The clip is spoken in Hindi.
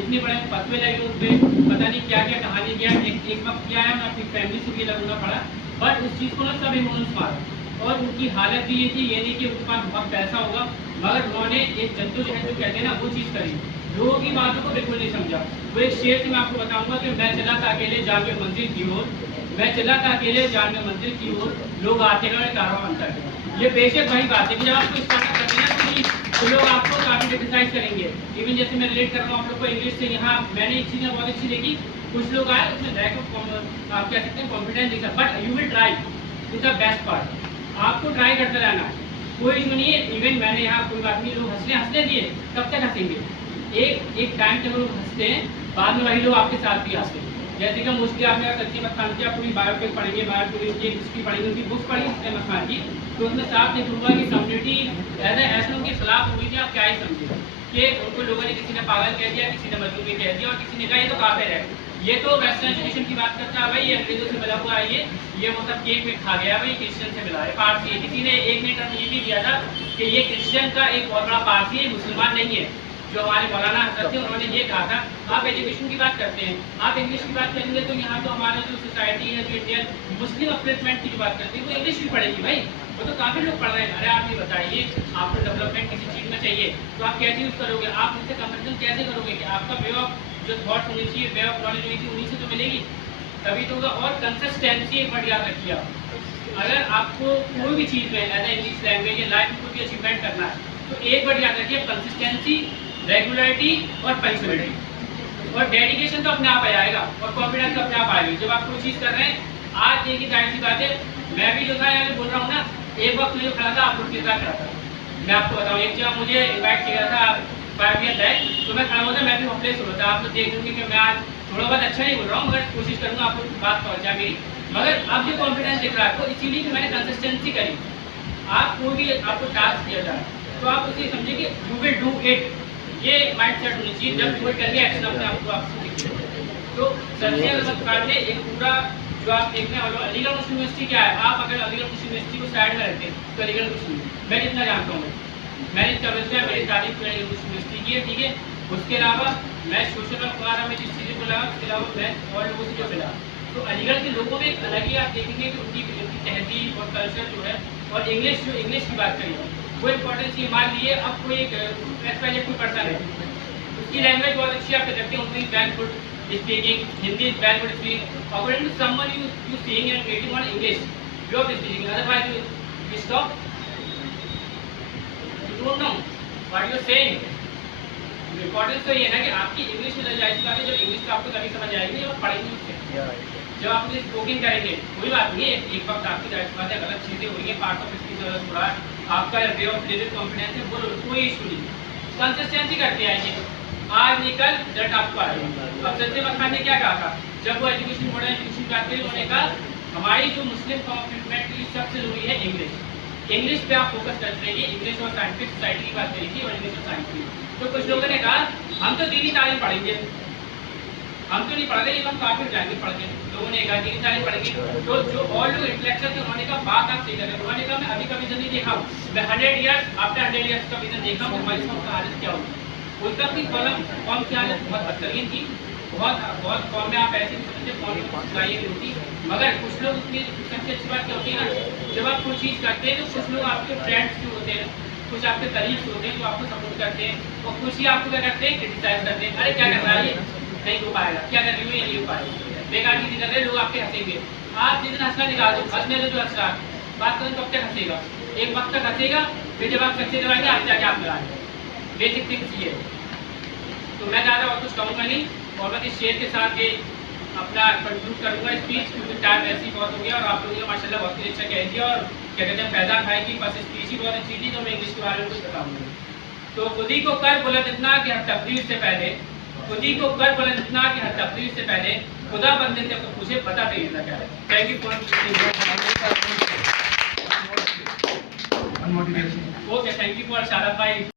इतने बड़े फतवे लगे उस पर, पता नहीं क्या क्या कहानी किया। एक वक्त क्या है, मैं अपनी फैमिली से भी लगूंगा पड़ा, बट उस चीज़ को ना सब इमोशंस मारा। और उनकी हालत भी ये थी, ये नहीं कि उनके पास बहुत पैसा होगा, मगर उन्होंने एक जद्दोजहद जो कहते हैं ना, वो चीज़ करी। लोगों की बातों को बिल्कुल नहीं समझा। वो एक शेर से मैं आपको बताऊंगा कि मैं चला था अकेले जामे मंजिल की ओर, मैं चला था अकेले जामे मंजिल की ओर, लोग आते गए कारवां बनता है। ये बेशक वही बात है कि जब आपको स्टार्टअप करते हैं तो लोग आपको काफ़ी क्रिटिसाइज करेंगे। इवन जैसे मैं रिलेट कर रहा हूँ आप लोग को इंग्लिश से, यहाँ मैंने एक चीज़ बहुत अच्छी देखी, कुछ लोग आए उसमें लैक ऑफ आप कह सकते हैं कॉन्फिडेंस दिखा, but you will try, is the best part. आपको ट्राई करते रहना है, कोई इशू नहीं है। इवन मैंने यहाँ कोई बात नहीं, लोग हंसने दिए, कब तक हंसेंगे? एक टाइम तक लोग हंसते हैं, बाद में वही लोग आपके साथ भी हंसते हैं। जैसे कि मोस्टली आपने सच्ची अहमद खान की पूरी बायोपिक पढ़ेंगे, बायोपिक उनकी हिस्ट्री पढ़ेंगे, उनकी बुक्स पढ़ी सच्ची अहमद खान की, तो उसमें साफ लिखूंगा कि कम्युनिटी ऐसे उनके खिलाफ हुई थी। आप क्या ही समझे कि उनको लोगों ने, किसी ने पागल कह दिया, किसी ने मजलूम कह दिया, और किसी ने कहा ये तो काफिर है, ये तो वेस्टर्न एजुकेशन की बात करता है भाई, ये अंग्रेजों से मिला हुआ है, ये वो सब केक में खा गया भाई, क्रिश्चियन से मिला है, पारसी है। किसी ने एक ने टर्म ये भी दिया था कि ये क्रिश्चियन का एक बहुत बड़ा पारसी है, मुसलमान नहीं है। जो हमारे मौलाना हजरत थे उन्होंने ये कहा था। आप एजुकेशन की बात करते हैं, आप इंग्लिश की बात करेंगे तो यहाँ तो हमारा जो सोसाइटी है, जो इंडियन मुस्लिम अपलिफ्टमेंट की जो बात करते हैं, वो इंग्लिश भी पढ़ेगी भाई, वो तो काफ़ी लोग पढ़ रहे हैं। अरे आप ये बताइए, आपको डेवलपमेंट किसी चीज़ में चाहिए तो आप कैसे यूज़ करोगे, आप उनसे कंपेरिजन कैसे करोगे कि आपका वे ऑफ जो थॉट होनी चाहिए, वे ऑफ नॉलेज होनी चाहिए, उन्हीं से तो मिलेगी, तभी तो होगा। और कंसिस्टेंसी एक बार याद रखिए आप, अगर आपको कोई भी चीज़ में एज इंग्लिश लैंग्वेज या लाइफ में कोई भी अचीवमेंट करना है तो एक बार याद रखिए, कंसिस्टेंसी, रेगुलरिटी और पंक्चुअलिटी और डेडिकेशन तो अपने आप आ जाएगा, और कॉन्फिडेंस तो अपने आप आएगी। जब आप कोई चीज़ कर रहे हैं, आज एक ही जाहिर सी बात है, मैं भी जो था यहाँ बोल रहा हूँ ना, एक वक्त में जो खड़ा था आप लोग के साथ खड़ा था। मैं आपको बताऊँ, एक जगह मुझे इन्वाइट किया था 5 ईयर बैक, तो मैं खड़ा होता, मैं भी होपलेस हो रहा था। आप लोग देख लूँगी कि मैं आज थोड़ा बहुत अच्छा नहीं बोल रहा हूँ, मगर कोशिश करूँगा आप लोग बात पहुँचा मेरी। मगर अब जो कॉन्फिडेंस दिख रहा है आपको, इसीलिए कि मैंने कंसिस्टेंसी करी। आप कोई भी आपको टास्क दिया जाए तो आप उसे समझिए कि यू विल डू इट, ये माइंड सेट होनी चाहिए। जब कोई करके एक्शन अपने आपको आपको दिखे। तो सरसी अहमद खान ने एक पूरा, जो आप देखने वाले अलीगढ़ मुस्लिम यूनिवर्सिटी क्या है, आप अगर अलीगढ़ मुस्लिम यूनिवर्सिटी को साइड में रखते हैं तो अलीगढ़ मुस्लिम, मैं जितना जानता हूँ, मैंने समझ मेरी तारीफ अलीगढ़ मुस्लिम यूनिवर्सिटी की है, ठीक है। उसके अलावा मैं सोशल वर्क वगैरह में जिस चीज़ें को लगा, उसके अलावा मैं और लोगों से जो मिला, तो अलीगढ़ के लोगों में एक अलग ही आप देखेंगे कि उनकी तहजीब और कल्चर जो है, और इंग्लिश जो इंग्लिश की बात करिए, वो इम्पोर्टेंस ये मान लिए। अब कोई एक एक्सपाइजेड कोई पर्सन है, उसकी लैंग्वेज बहुत अच्छी आप कह सकते हैं, उनकी well good speaking, Hindi is well good speaking, according to someone you seeing and rating on English way of speaking, otherwise you stop, you don't know what you are saying. Importance तो ये है ना कि आपकी इंग्लिश में जायज़ बात है, जब इंग्लिश तो आपको तभी समझ आएगी जब आप पढ़ेंगे उससे, जब आप उसे स्पोकिंग करेंगे। कोई बात नहीं है, एक वक्त आपकी जायज़ बात है, गलत चीज़ें हुई हैं, पार्ट ऑफ इसकी जरूरत थोड़ा आपका वे ऑफ लिविंग कॉन्फिडेंस है, बोलो कोई इशू नहीं, कंसिस्टेंसी करते आइए, आज निकल रिजल्ट आपको आएगा। अब सरसी अहमद खान ने क्या कहा था, जब वो एजुकेशन मॉडर्न एजुकेशन की बात करी, उन्होंने कहा हमारी जो मुस्लिम कम्युनिटी की सबसे जरूरी है इंग्लिश, इंग्लिश पे आप फोकस करते रहिए। इंग्लिश और साइंटिफिक सोसाइटी की बात करी थी, और इंग्लिश और साइंस की। तो कुछ लोगों ने कहा हम तो दीनी तालीम पढ़ेंगे, हम तो नहीं पढ़ रहे, हम काफी जाएंगे पढ़ के। लोगों ने कहा दीनी तालीम पढ़ेंगे, तो जो और लोग इंटेलेक्चुअल थे उन्होंने कहा बात आप सही कर रहे हैं। उन्होंने कहा मैं अभी का विजन नहीं देखा हूँ, मैं 100 ईयर्स आफ्टर 100 ईयर्स का विजन देखा हूँ, हमारी सबका हालत क्या होगी। उनका भी कॉम की हालत बहुत बदतरीन थी, बहुत कॉम में आप ऐसे भी समझते कॉम सिलाई होती। मगर कुछ लोग उसकी सबसे अच्छी बात क्या होती है ना, जब आप कोई चीज़ करते हैं तो कुछ लोग आपके फ्रेंड्स भी होते हैं, कुछ आपके कलीग्स होते हैं जो आपको सपोर्ट करते हैं, और कुछ ही आपको क्या करते हैं, क्रिटिसाइज करते हैं, अरे क्या कर रहा है ये, नहीं हो पाएगा, क्या कर रही हो ये नहीं हो पाएगा, बेकार चीज़ कर रहे हैं, लोग आपके हंसेंगे। आप जितना हंसना निकाल दो, हंसने दो, जो हंस रहा बात करें कब तक हंसेगा, एक वक्त तक हंसेगा, फिर जब आप सक्सेस कराएंगे आप जाके आप लगाएंगे। बेसिक थिंग्स ये है। तो मैं ज़्यादा और कुछ कहूँगा नहीं, और मैं इस शेयर के साथ ये अपना कंक्लूड करूँगा स्पीच, क्योंकि टाइम ऐसे ही बहुत हो गया, और आप लोगों ने माशाल्लाह बहुत ही अच्छा कह दिया, और क्या कहते हैं पैदा खाए की बस स्पीच ही बहुत अच्छी थी, तो मैं इंग्लिश के बारे में कुछ बताऊँगा। तो खुद ही को कर बुलंद इतना कि हर तकदीर से पहले, खुद ही को कर बुलंद इतना कि हर तकदीर से पहले खुदा बंदे से पूछे पता नहीं क्या है। Thank you for okay, thank you for Sharad भाई।